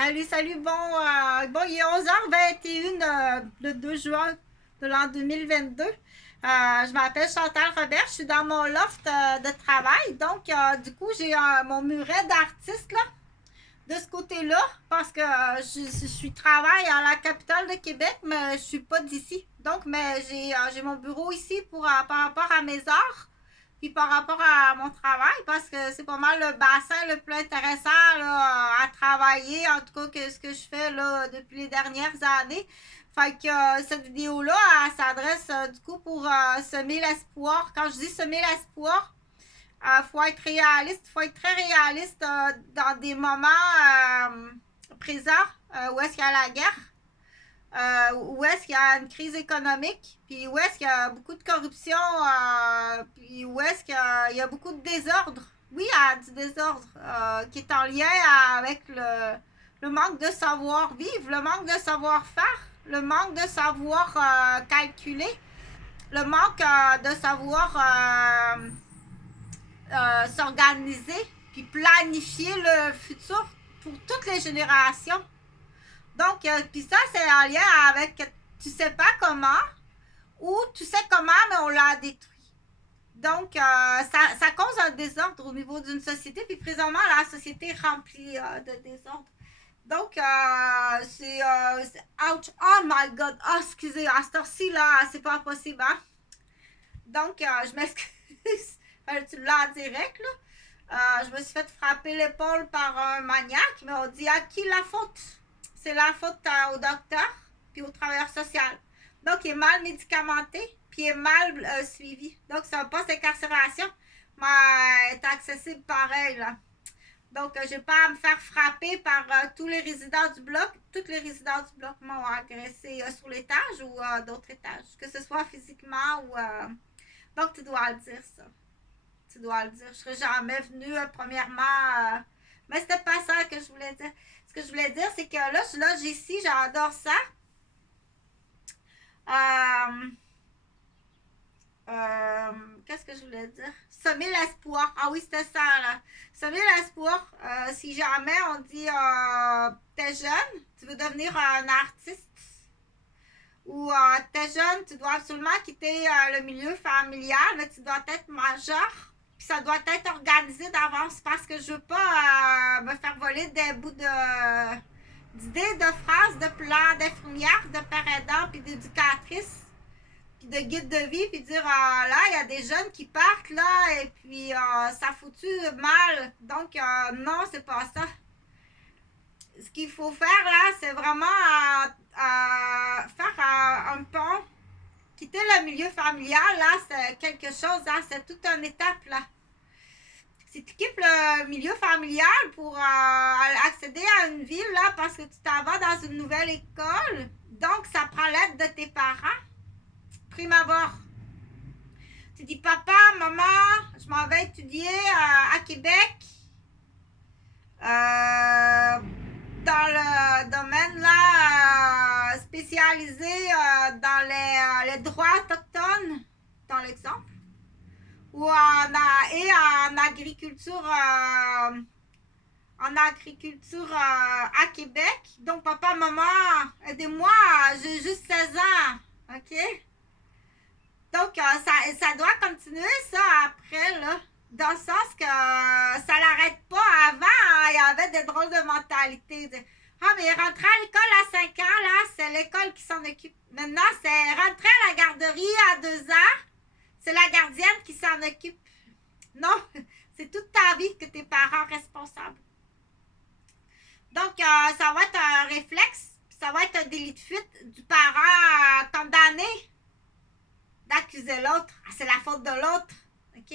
Salut, salut, bon, il est 11h21 le 2 juin de l'an 2022. Je m'appelle Chantal Robert, je suis dans mon loft de travail. Donc, du coup, j'ai mon muret d'artiste là, de ce côté-là, parce que je suis travaille à la capitale de Québec, mais je suis pas d'ici. Donc, mais j'ai mon bureau ici par rapport à mes arts, puis par rapport à mon travail, parce que c'est pas mal le bassin le plus intéressant là, à travailler, en tout cas que ce que je fais là, depuis les dernières années. Fait que cette vidéo-là, elle s'adresse du coup pour semer l'espoir. Quand je dis semer l'espoir, faut être réaliste, faut être très réaliste dans des moments présents où est-ce qu'il y a la guerre, où est-ce qu'il y a une crise économique, puis où est-ce qu'il y a beaucoup de corruption, puis où est-ce qu'il y a beaucoup de désordre. Oui, il y a du désordre qui est en lien avec le manque de savoir-vivre, le manque de savoir-faire, le manque de savoir calculer, le manque de savoir s'organiser, puis planifier le futur pour toutes les générations. Donc, puis ça, c'est en lien avec tu sais pas comment ou tu sais comment, mais on l'a détruit. Donc, ça cause un désordre au niveau d'une société, puis présentement, la société est remplie de désordre. Donc, c'est ouch, oh my god, oh, excusez, à cette heure-ci, là, c'est pas possible, hein? Donc, je m'excuse, tu l'as en direct, là. Je me suis fait frapper l'épaule par un maniaque, mais on dit à qui la faute? C'est la faute au docteur puis au travailleur social. Donc, il est mal médicamenté puis il est mal suivi. Donc, c'est un poste d'incarcération, mais est accessible pareil, là. Donc, je n'ai pas à me faire frapper par tous les résidents du bloc. Tous les résidents du bloc m'ont agressé sur l'étage ou d'autres étages, que ce soit physiquement ou... Donc, tu dois le dire, ça. Tu dois le dire. Je serais jamais venue, premièrement. Mais c'était pas ça que je voulais dire. Ce que je voulais dire, c'est que là, je loge ici, j'adore ça. Euh, Qu'est-ce que je voulais dire? Semer l'espoir. Ah oui, c'était ça, là. Semer l'espoir. Si jamais on dit, t'es jeune, tu veux devenir un artiste, ou t'es jeune, tu dois absolument quitter le milieu familial, mais tu dois être majeur. Puis ça doit être organisé d'avance parce que je veux pas me faire voler des bouts d'idées, de phrases, de plans d'infirmières, de père aidant, puis d'éducatrices, puis de guides de vie, puis dire là, il y a des jeunes qui partent là, et puis ça foutu mal. Donc, non, c'est pas ça. Ce qu'il faut faire là, c'est vraiment faire un pont. Quitter le milieu familial, là, c'est quelque chose, hein, c'est toute une étape, là. Si tu quittes le milieu familial pour accéder à une ville, là, parce que tu t'en vas dans une nouvelle école, donc ça prend l'aide de tes parents, prime abord. Tu dis, papa, maman, je m'en vais étudier à Québec, dans le domaine, là, spécialisé dans les droits autochtones, dans l'exemple. Ou en agriculture à Québec. Donc, papa, maman, aidez-moi, j'ai juste 16 ans, OK? Donc, ça doit continuer, ça, après, là. Dans le sens que ça l'arrête pas. Avant, il y avait des drôles de mentalités. Ah, mais rentrer à l'école à 5 ans, là, c'est l'école qui s'en occupe. Maintenant, c'est rentrer à la garderie à 2 ans. C'est la gardienne qui s'en occupe. Non, c'est toute ta vie que tes parents responsables. Donc, ça va être un réflexe, ça va être un délit de fuite du parent condamné d'accuser l'autre. Ah, c'est la faute de l'autre, OK?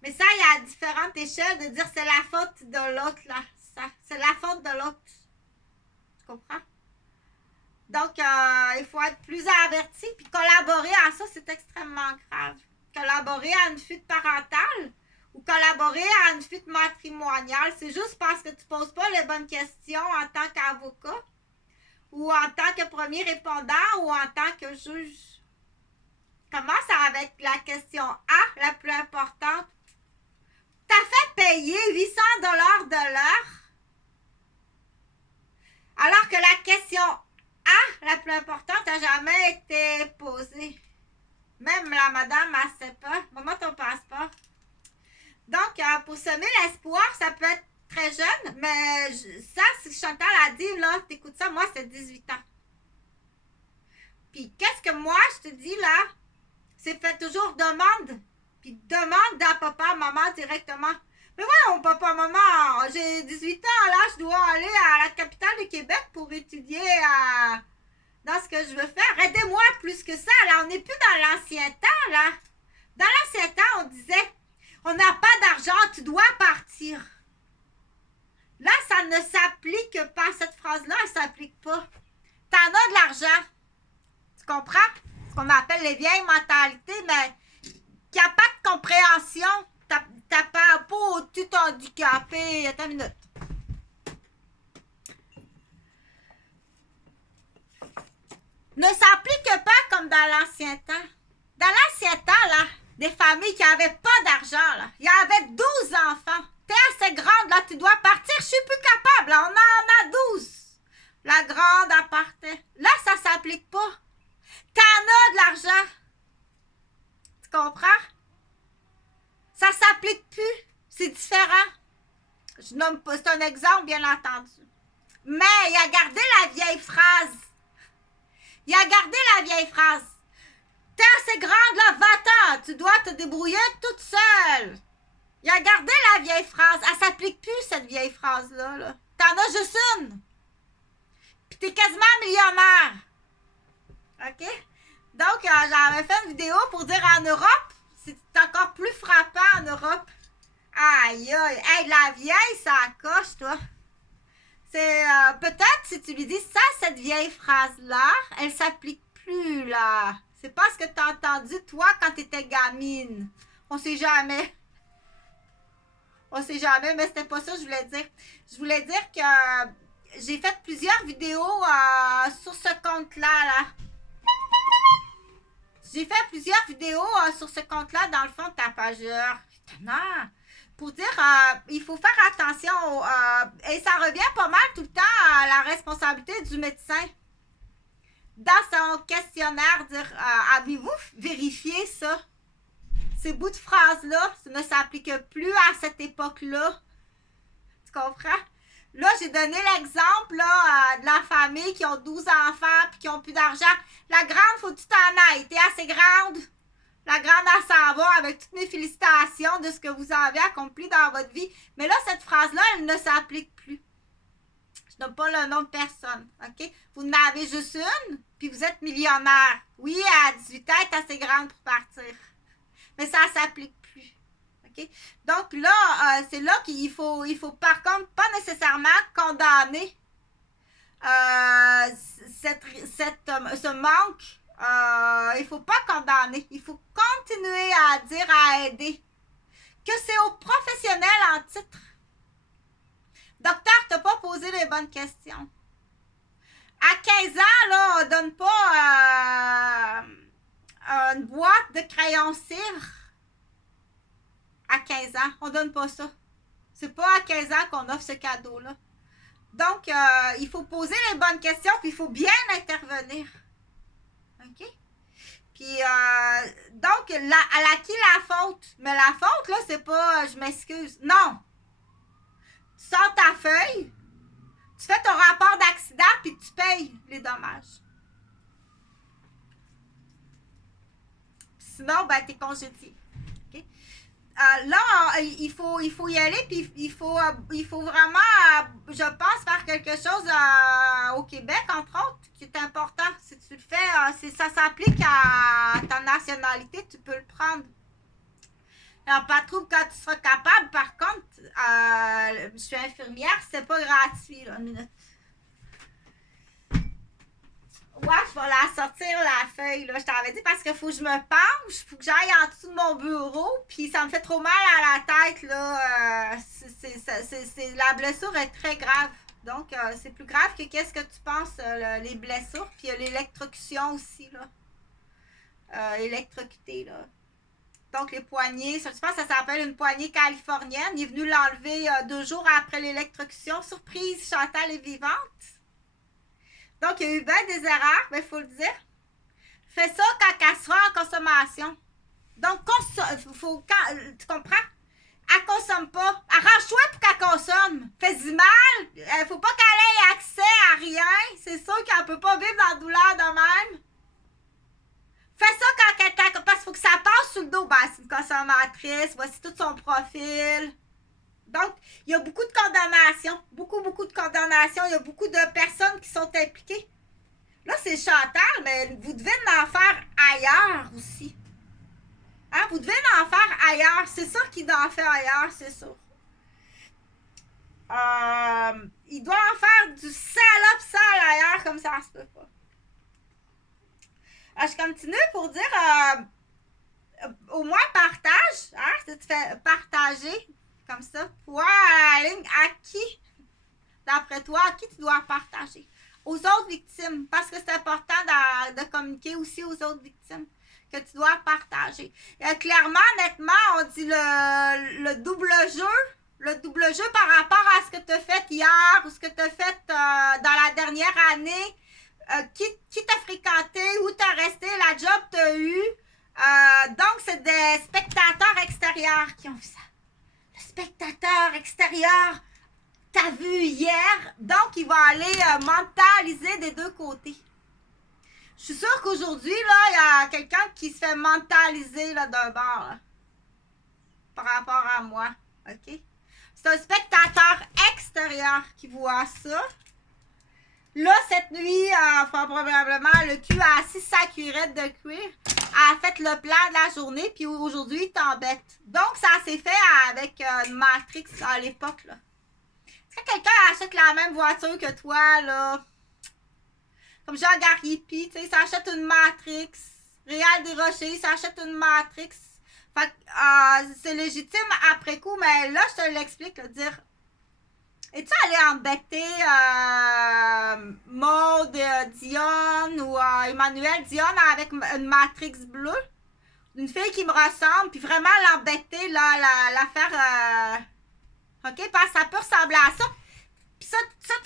Mais ça, il y a différentes échelles de dire c'est la faute de l'autre, là. C'est la faute de l'autre. Tu comprends? Donc, il faut être plus averti, puis collaborer à ça, c'est extrêmement grave. Collaborer à une fuite parentale ou collaborer à une fuite matrimoniale, c'est juste parce que tu ne poses pas les bonnes questions en tant qu'avocat ou en tant que premier répondant ou en tant que juge. Commence avec la question A, la plus importante. T'as fait payer 800 $ de l'heure Alors que la question A, la plus importante, n'a jamais été posée. Même la madame, elle ne sait pas. Maman, ton passeport. Donc, pour semer l'espoir, ça peut être très jeune, mais ça, si Chantal a dit, là, t'écoutes ça, moi, c'est 18 ans. Puis, qu'est-ce que moi, je te dis, là? C'est fait toujours demande. Puis, demande à papa, maman directement. Mais voyons, papa, maman, j'ai 18 ans, là, je dois aller à la capitale du Québec pour étudier dans ce que je veux faire. Aidez-moi plus que ça, là, on n'est plus dans l'ancien temps, là. Dans l'ancien temps, on disait, on n'a pas d'argent, tu dois partir. Là, ça ne s'applique pas, cette phrase-là, elle ne s'applique pas. T'en as de l'argent. Tu comprends? Ce qu'on appelle les vieilles mentalités, mais qu'il n'y a pas de compréhension. T'as pas tout handicapé. Attends une minute. Ne s'applique pas comme dans l'ancien temps. Dans l'ancien temps, là, des familles qui n'avaient pas d'argent, là, il y avait 12 enfants. T'es assez grande, là, tu dois partir, je suis plus capable, là, on en a 12. La grande, elle partait. Là, ça s'applique pas. T'en as de l'argent. Tu comprends? Ça s'applique plus. C'est différent. Je nomme pas, c'est un exemple, bien entendu. Mais il a gardé la vieille phrase. Il a gardé la vieille phrase. T'es assez grande, là, va-t'en. Tu dois te débrouiller toute seule. Il a gardé la vieille phrase. Elle s'applique plus, cette vieille phrase-là. Là. T'en as juste une. Puis t'es quasiment millionnaire. OK? Donc, j'avais fait une vidéo pour dire en Europe, c'est encore plus frappant en Europe. Aïe, aïe. Hey, la vieille, ça coche, toi. C'est peut-être si tu lui dis ça, cette vieille phrase-là, elle s'applique plus, là. C'est pas ce que t'as entendu, toi, quand t'étais gamine. On sait jamais. On sait jamais, mais c'était pas ça que je voulais dire. Je voulais dire que j'ai fait plusieurs vidéos sur ce compte-là, là. J'ai fait plusieurs vidéos sur ce compte-là, dans le fond, tapageur. Non. Pour dire, il faut faire attention, et ça revient pas mal tout le temps à la responsabilité du médecin. Dans son questionnaire, dire, avez-vous vérifié ça? Ces bouts de phrases-là, ça ne s'applique plus à cette époque-là. Tu comprends? Là, j'ai donné l'exemple là, de la famille qui ont 12 enfants et qui n'ont plus d'argent. La grande, faut que tu t'en ailles. T'es assez grande. La grande, elle s'en va avec toutes mes félicitations de ce que vous avez accompli dans votre vie. Mais là, cette phrase-là, elle ne s'applique plus. Je donne pas le nom de personne. OK? Vous en avez juste une, puis vous êtes millionnaire. Oui, à 18 ans, elle est assez grande pour partir. Mais ça ne s'applique plus. OK? Donc là, c'est là qu'il faut par contre pas nécessairement condamner ce manque. Il ne faut pas condamner. Il faut continuer à dire, à aider. Que c'est aux professionnels en titre. Docteur, tu n'as pas posé les bonnes questions. À 15 ans, là, on ne donne pas une boîte de crayons cire. À 15 ans, on ne donne pas ça. C'est pas à 15 ans qu'on offre ce cadeau-là. Donc, il faut poser les bonnes questions, puis il faut bien intervenir. OK? Puis, donc, à qui la faute? Mais la faute, là, c'est pas je m'excuse. Non! Tu sors ta feuille, tu fais ton rapport d'accident, puis tu payes les dommages. Sinon, ben, t'es congédié. OK? Là, il faut y aller, puis il faut vraiment, je pense, faire quelque chose au Québec, entre autres, qui est important. Si tu le fais, ça s'applique à ta nationalité, tu peux le prendre. Alors, pas trop quand tu seras capable. Par contre, je suis infirmière, c'est pas gratuit, là, une minute. Ouais, je vais la sortir, la feuille, là. Je t'avais dit parce qu'il faut que je me penche, il faut que j'aille en dessous de mon bureau, puis ça me fait trop mal à la tête, là. La blessure est très grave. Donc, c'est plus grave que qu'est-ce que tu penses, les blessures, puis l'électrocution aussi, là. Électrocuté, là. Donc, les poignées, je pense que ça s'appelle une poignée californienne. Il est venu l'enlever 2 jours après l'électrocution. Surprise, Chantal est vivante. Donc, il y a eu bien des erreurs, mais il faut le dire. Fais ça quand elle sera en consommation. Donc, tu comprends? Elle consomme pas. Arrange-toi pour qu'elle consomme. Fais du mal. Faut pas qu'elle ait accès à rien. C'est sûr qu'elle peut pas vivre dans la douleur de même. Fais ça quand elle t'a... Parce qu'il faut que ça passe sous le dos. Ben, c'est une consommatrice. Voici tout son profil. Donc, il y a beaucoup de condamnation. Beaucoup de condamnation. Il y a beaucoup de personnes qui sont impliquées. Là, c'est Chantal, mais vous devez en faire ailleurs aussi. Hein? Vous devez en faire ailleurs. C'est sûr qu'il doit en faire ailleurs, c'est sûr. Il doit en faire du salope sale ailleurs, comme ça se peut pas. Je continue pour dire au moins partage. Hein? Si tu fais partager comme ça, toi, à la ligne, à qui, d'après toi, à qui tu dois partager? Aux autres victimes, parce que c'est important de communiquer aussi aux autres victimes que tu dois partager. Clairement, nettement, on dit le double jeu par rapport à ce que tu as fait hier ou ce que tu as fait dans la dernière année, qui t'a fréquenté, où tu as resté, la job tu as eu. Donc, c'est des spectateurs extérieurs qui ont vu ça. Le spectateur extérieur t'as vu hier, donc il va aller mentaliser des deux côtés. Je suis sûre qu'aujourd'hui, là, il y a quelqu'un qui se fait mentaliser là, d'un bord là, par rapport à moi. OK? C'est un spectateur extérieur qui voit ça. Là, cette nuit, probablement, le cul a assis sa cuirette de cuir, a fait le plan de la journée, puis aujourd'hui, il t'embête. Donc, ça s'est fait avec une Matrix à l'époque, là. Quand quelqu'un achète la même voiture que toi, là, comme Jean Garipi, tu sais, ça achète une Matrix. Réal Desrochers, ça achète une Matrix. Fait que c'est légitime après coup, mais là, je te l'explique, là, dire, es-tu allé embêter Maud Dionne ou Emmanuel Dionne avec une Matrix bleue? Une fille qui me ressemble, puis vraiment l'embêter, là, la faire... OK? Parce que ça peut ressembler à ça. Puis ça,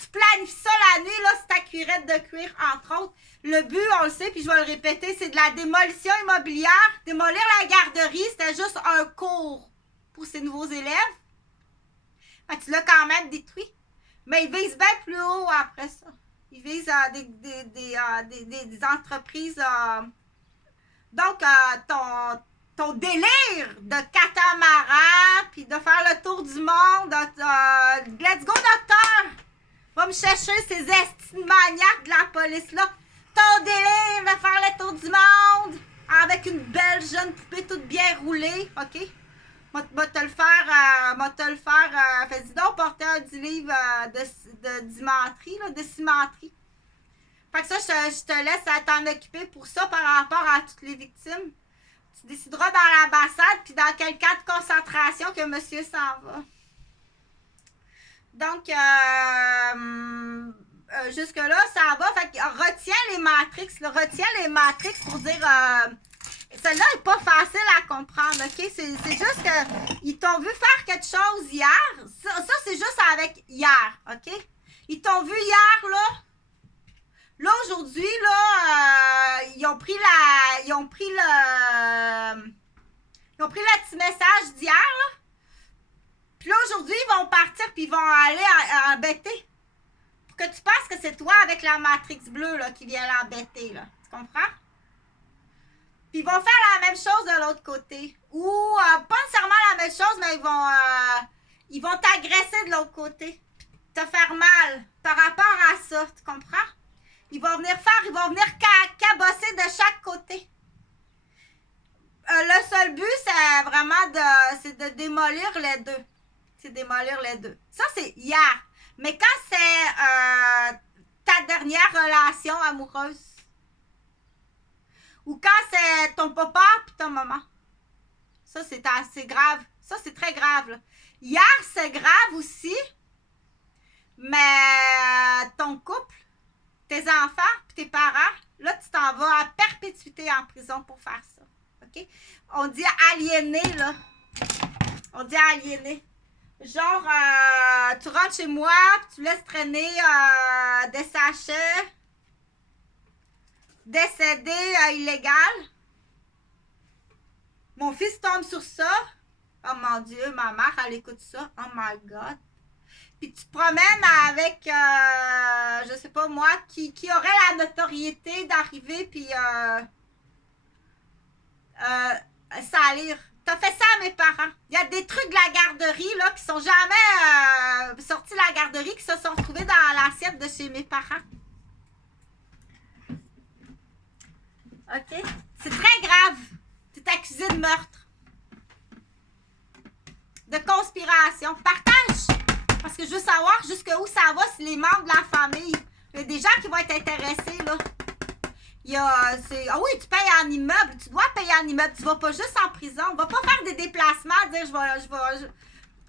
tu planifies ça la nuit, là, c'est ta cuirette de cuir, entre autres. Le but, on le sait, puis je vais le répéter, c'est de la démolition immobilière. Démolir la garderie, c'était juste un cours pour ces nouveaux élèves. Fait que tu l'as quand même détruit. Mais ils visent bien plus haut après ça. Ils visent des entreprises. Donc, ton délire de catamaran, puis de faire le tour du monde, let's go docteur, va me chercher ces estimes maniaques de la police là, ton délire de faire le tour du monde, avec une belle jeune poupée toute bien roulée, ok, va te le faire, fais-y donc porteur du livre de dimenterie, là, de cimenterie. Fait que ça, je te laisse t'en occuper pour ça par rapport à toutes les victimes. Tu décideras dans l'ambassade puis dans quel camp de concentration que monsieur s'en va. Donc, jusque-là, ça va. Fait que retiens les matrix. Retiens les matrix pour dire... celle-là n'est pas facile à comprendre, OK? C'est juste qu'ils t'ont vu faire quelque chose hier. Ça c'est juste avec hier, OK? Ils t'ont vu hier, là. Là, aujourd'hui, là, ils ont pris le petit message d'hier, là. Puis là, aujourd'hui, ils vont partir puis ils vont aller embêter. Pour que tu penses que c'est toi avec la matrix bleue, là, qui vient l'embêter, là. Tu comprends? Puis ils vont faire la même chose de l'autre côté. Ou, pas nécessairement la même chose, mais ils vont t'agresser de l'autre côté. Te faire mal par rapport à ça, tu comprends? Ils vont venir cabosser de chaque côté. Le seul but, c'est vraiment de démolir les deux. C'est démolir les deux. Ça, c'est hier. Mais quand c'est ta dernière relation amoureuse, ou quand c'est ton papa puis ton maman, ça, c'est assez grave. Ça, c'est très grave, là. Hier, c'est grave aussi, mais ton couple, tes enfants puis tes parents, là, tu t'en vas à perpétuité en prison pour faire ça. OK? On dit aliéné, là. On dit aliéné. Genre, tu rentres chez moi, puis tu laisses traîner des sachets décédé illégal. Mon fils tombe sur ça. Oh mon Dieu, ma mère, elle écoute ça. Oh my God. Puis tu te promènes avec, je sais pas moi, qui aurait la notoriété d'arriver puis salir. T'as fait ça à mes parents. Il y a des trucs de la garderie là qui sont jamais sortis de la garderie, qui se sont retrouvés dans l'assiette de chez mes parents. OK? C'est très grave. Tu es accusé de meurtre. De conspiration. Partage! Parce que je veux savoir jusqu'où ça va si les membres de la famille. Il y a des gens qui vont être intéressés, là. Ah oui, tu payes en immeuble. Tu dois payer en immeuble. Tu vas pas juste en prison. On va pas faire des déplacements, dire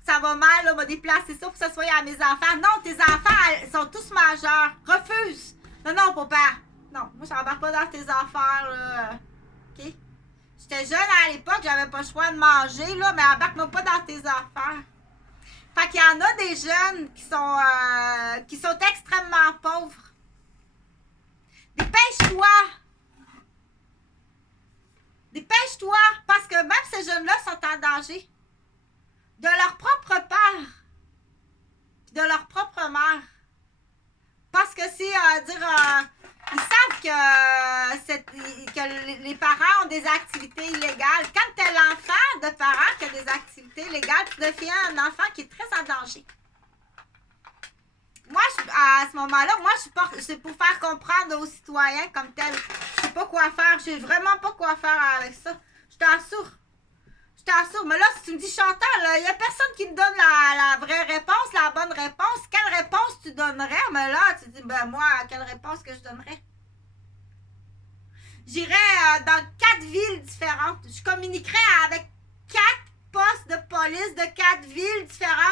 ça va mal, là, on va déplacer ça pour que ça soit à mes enfants. Non, tes enfants sont tous majeurs. Refuse. Non, papa. Non, moi, je n'embarque pas dans tes affaires, là. OK? J'étais jeune à l'époque, j'avais pas le choix de manger, là, mais embarque-moi pas dans tes affaires. Fait qu'il y en a des jeunes qui sont extrêmement pauvres. Dépêche-toi! Dépêche-toi! Parce que même ces jeunes-là sont en danger. De leur propre père. Puis de leur propre mère. Parce que c'est ils savent que les parents ont des activités illégales. Quand tu es l'enfant de parents qui a des activités illégales, tu deviens un enfant qui est très en danger. Moi, à ce moment-là, c'est pour faire comprendre aux citoyens comme tel. Je sais pas quoi faire. Je sais vraiment pas quoi faire avec ça. Je t'assure. Mais là, si tu me dis, Chantal, il n'y a personne qui me donne la vraie réponse, la bonne réponse. Quelle réponse tu donnerais? Mais là, tu dis, ben moi, quelle réponse que je donnerais? J'irais dans 4 villes différentes. Je communiquerais avec 4 postes de police de 4 villes différentes